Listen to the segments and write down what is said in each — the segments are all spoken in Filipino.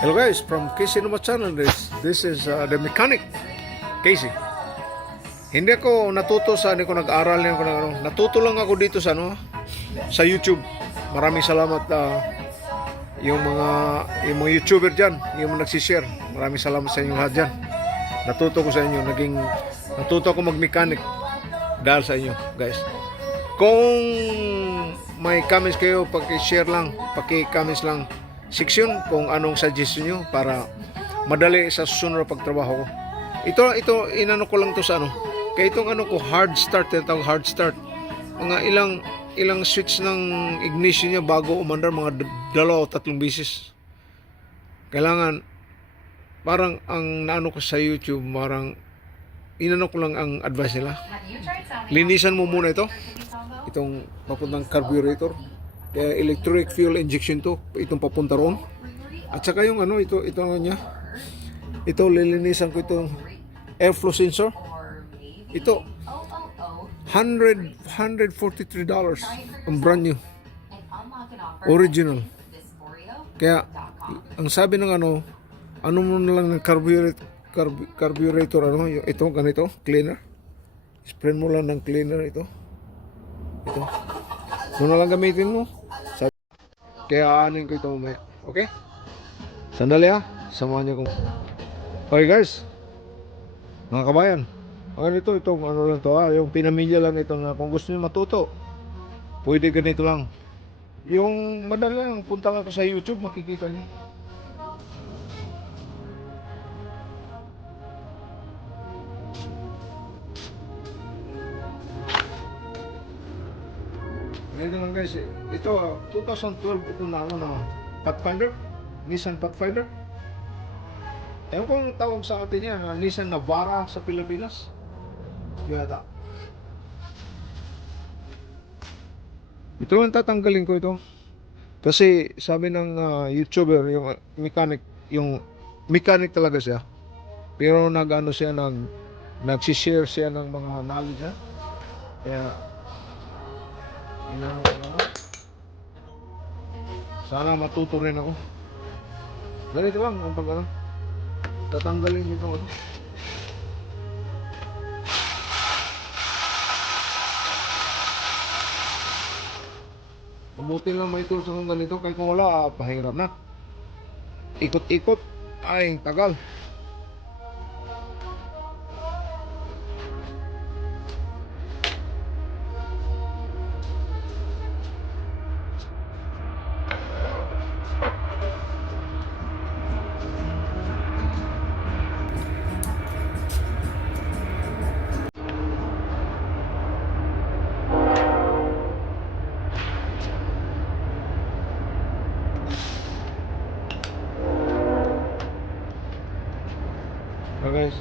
Hello guys, from Casey Numa Channel. This is the mechanic, Casey. Hindi ako natuto sa ko nag-aral ko ng ano. Natuto lang ako dito sa sa YouTube. Maraming salamat yung mga YouTuber diyan, yung mga nagsi-share. Maraming salamat sa inyo lahat diyan. Natuto ko sa inyo, natuto ako mag-mechanic dahil sa inyo, guys. Kung may comments kayo, paki-share lang, paki-comments lang section kung anong suggestion nyo para madali sa susunod na pagtrabaho ko. Ito inano ko lang to sa kaya itong ko hard start, tinatawag hard start. Mga ilang switch ng ignition niya bago umandar, mga 2 o 3 beses. Kailangan parang ang naano ko sa YouTube, parang inano ko lang ang advice nila. Linisan mo muna itong papuntang carburetor. Kaya electric fuel injection to, itong papunta roon. At saka yung ito niya. Ito lilinisan ko itong airflow sensor. Ito $143 ang brand new. Original. Kaya ang sabi ng ano mo na lang ng carburetor ito ganito, cleaner. Spray mo lang ng cleaner ito. Ito na lang gamitin mo. Kaya aanin ko ito mamaya. Okay? Sandali samahan niyo kong. Okay guys, mga kabayan, itong lang to yung pinamilya lang ito na kung gusto niyo matuto, pwede ganito lang. Yung madali lang, punta lang ko sa YouTube, makikita niyo. Ganito lang guys, ito 2012 ito na Pathfinder, Nissan Pathfinder. Ewan ko ang tawag sa atin yan, Nissan Navara sa Pilipinas. Yata. Ito lang tatanggalin ko ito. Kasi sabi ng YouTuber, yung mechanic talaga siya. Pero nagsishare siya ng mga knowledge Kaya sana matuto rin ako. Ganito lang ang tatanggalin ito. Mabuti lang may tools ng ganito, kahit kung wala, pahirap na. Ikot-ikot, ay tagal. Guys,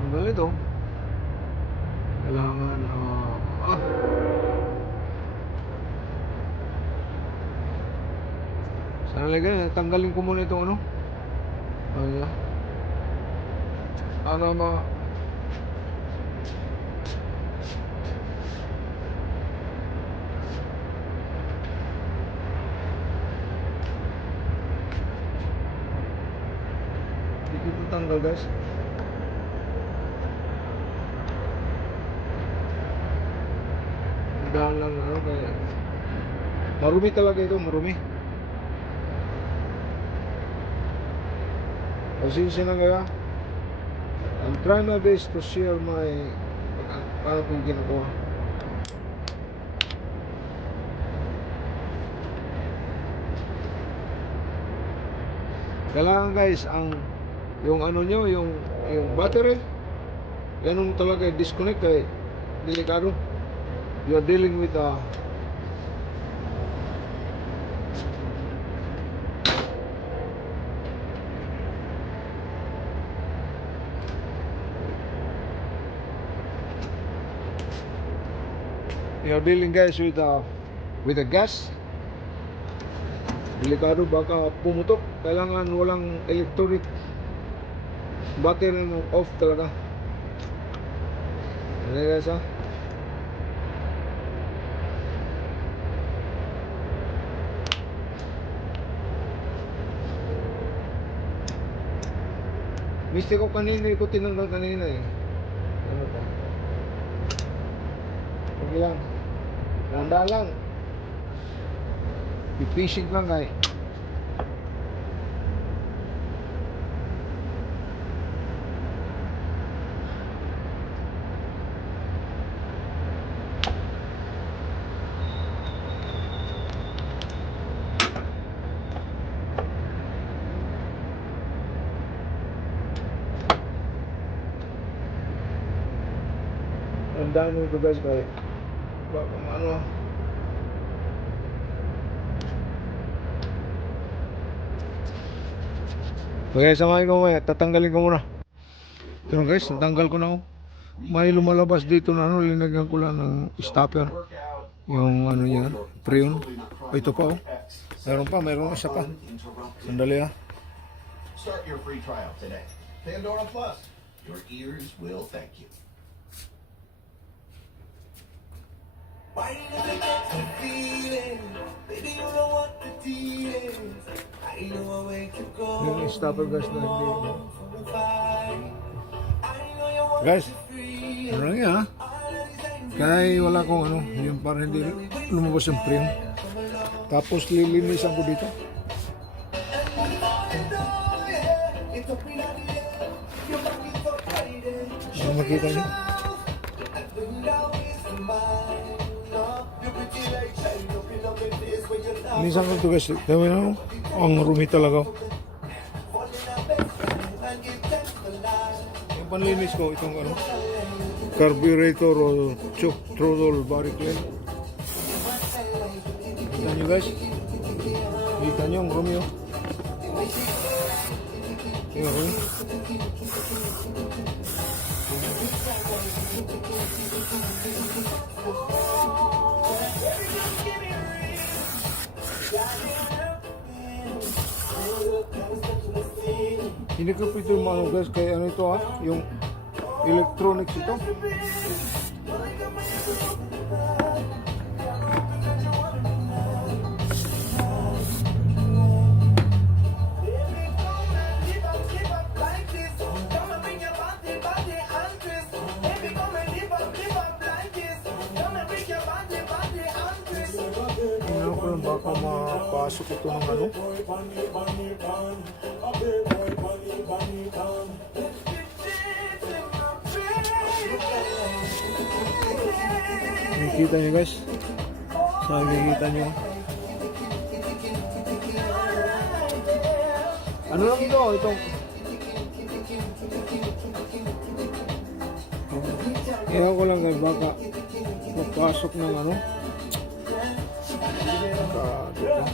ang ganito kailangan sana lagyan, tanggalin ko muna itong ito tanggal guys. Dahan lang kaya marumi talaga ito, marumi. Pasensya na kaya. I'm trying my best to share paano kong ginagawa. Kailangan guys, yung battery, ganun talaga disconnect kay delikado. You are dealing with guys with a gas. Delikado, baka pumutok. Kailangan walang electronic battery off talaga. Ano guys Mistake ko kanina, ko tinanggal kanina eh. Ano to? Sige lang. Handa lang. Pipishing lang kay. Tandaan mo ito guys kay baka ano. Okay, samahin ko mo. Tatanggalin ko muna. Ito na guys, natanggal ko na ako. May lumalabas dito na ano, linagyan ko lang ng stopper. Yung ano yan, preon. Oh, ito pa oh. Meron isa pa. Sandali ah. Start your free trial today. Pandora Plus. Your ears will thank you. Why you never get the feeling? Baby, you know what the deal is. I know a way to go. Yung stopper guys na hindi. From the fight. I know you want Guys, to free. ano lang yan ha? Kaya wala kong ano, yung parang hindi lumabas yung preon. Tapos lilinisan ko dito. Ano makita niyo? Linisan ko ito guys. Dami na ang rumi talaga. Yung panlinis ko itong ano, carburetor o choke throttle body clean. Kita nyo guys. Kita nyo ang rumi oh. Yung rumi. Hindi ko ito mga guys kaya ano ito ha, yung electronics ito. Tingnan ko lang baka mapasok ito ng ano. Nakikita nyo guys. Saan nakikita nyo? Ano lang ito? Itong ewan ko lang guys baka mapasok ng ano. Dito.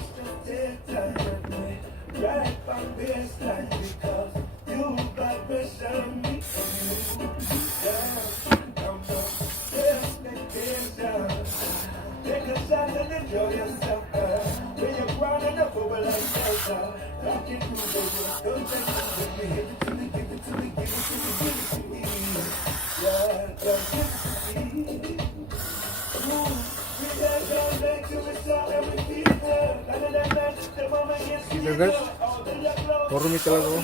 Kita guys, marumi talaga oh.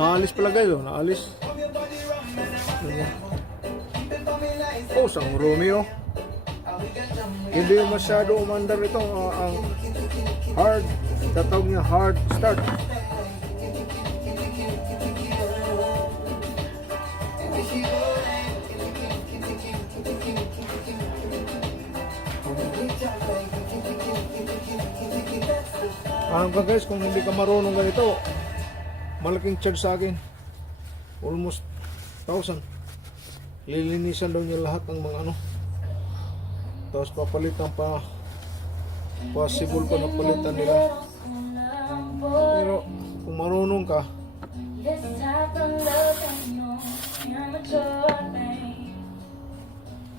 Naalis pala guys oh, naalis. Oh, sang Romeo. Hindi yung masyado umandar ito ang hard, tatawag niya hard start. Ano ka guys, kung hindi ka marunong ganito, malaking charge sa akin. Almost 1,000. Lilinisan daw niya lahat ng mga ano. Tapos papalitan pa. Possible pa na palitan nila. Pero kung marunong ka, This type of love ain't no amateur thing.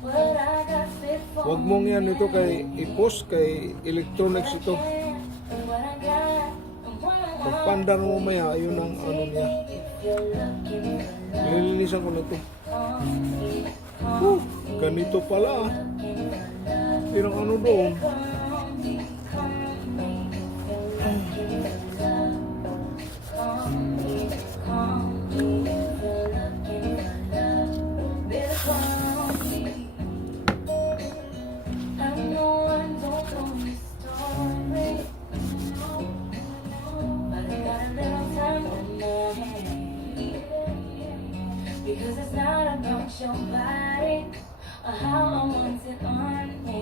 What I got fit for wag mong yan ito kay i-post kay electronics ito. what I got, and what I want. Pagpandar mo maya, yun ang ano niya. You're looking for love, Lilinisan ko na ito. Ganito pala. Pirang ano doon. I know I don't know your story, but I got a little time on my hands. Because it's not about your body or how I want it on me,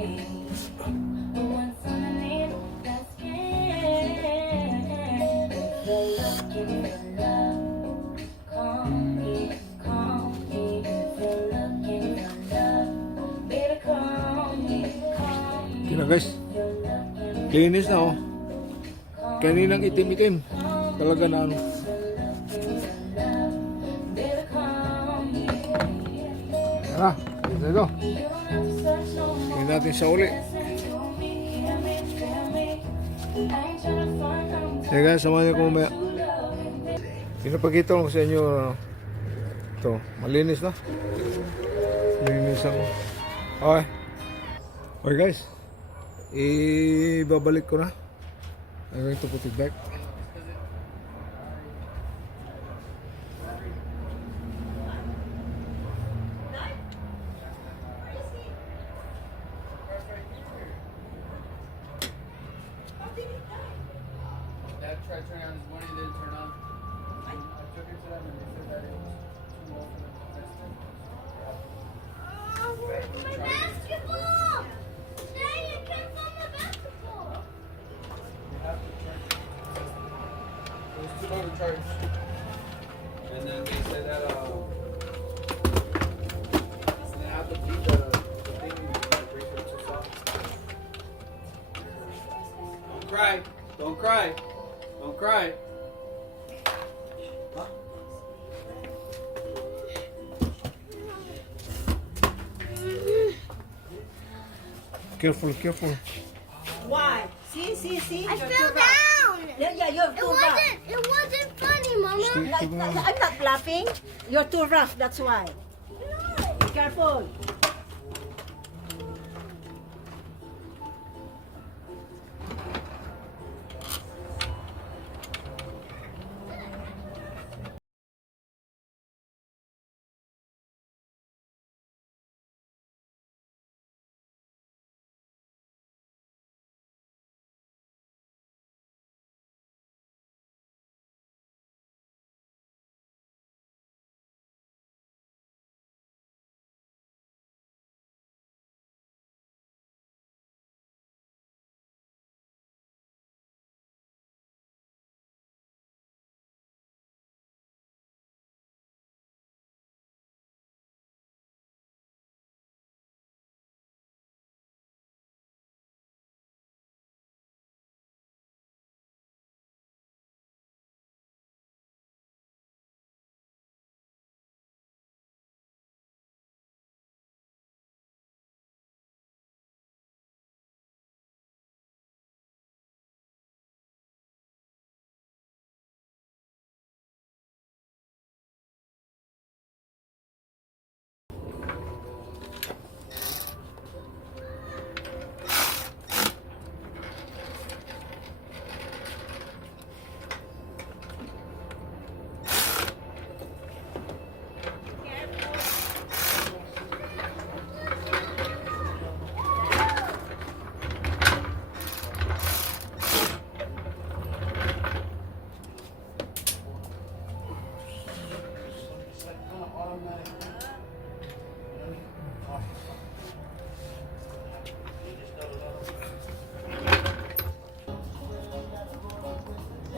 but what's underneath that skin. If you're looking for love, call me, call me. If you're looking for love, baby, call me, call me. Kina guys, If you're looking linis na oh. Kaninang itim-itim. Talaga na ano. baby, call me. Tara, dito. You don't have to search no more. Tingnan natin sa uli. Listen to me, hear me, feel me. I ain't tryna find out Hey guys, samahan niyo ko mamaya. who love. Pinapakita ko sa inyo ito, malinis na. Linisan ko. Okay. Okay guys, ibabalik ko na. I'm going to put it back. Dad tried turning on his money, it didn't turn on. I took it to them and they said that it was too low for them to test it. Oh, where's my basketball? Dang, I can't find my basketball. You have to charge it. It was too low to charge. And then they said that they have to beat the thing and the breaker too soft. Don't cry. Don't cry. Don't cry. Huh? Careful, careful. Why? See. I You're fell too rough. down. Yeah, you're It too rough. wasn't funny, Mama. I'm not laughing. You're too rough, that's why. Be careful.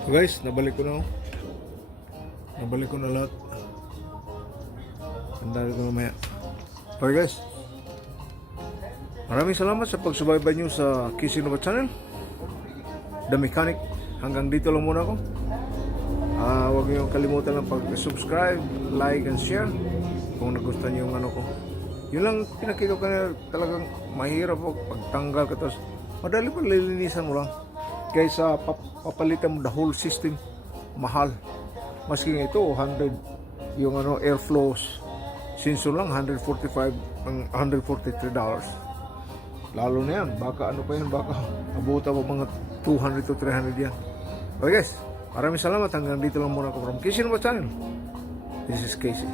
So guys, nabalik ko na ako. Nabalik ko na lahat. Tandaan ko mamaya. Okay guys. Maraming salamat sa pagsubaybay nyo sa Casey Nova Channel. The Mechanic. Hanggang dito lang muna ako. Huwag niyo kalimutan ng pag-subscribe, like, and share kung nagustuhan niyo yung ano ko. Yun lang pinakita ko na talagang mahirap po pagtanggal ka tapos madali pa lilinisan mo lang. Kaysa papalitan mo the whole system, mahal. Maski nga ito 100 yung ano airflow sensor lang 145 ang $143. Lalo na yan, baka ano pa yan, baka abutan pa mga 200 to 300 yan. Okay guys, maraming salamat. Hanggang dito lang muna ako from Casey Nova Channel. This is Casey.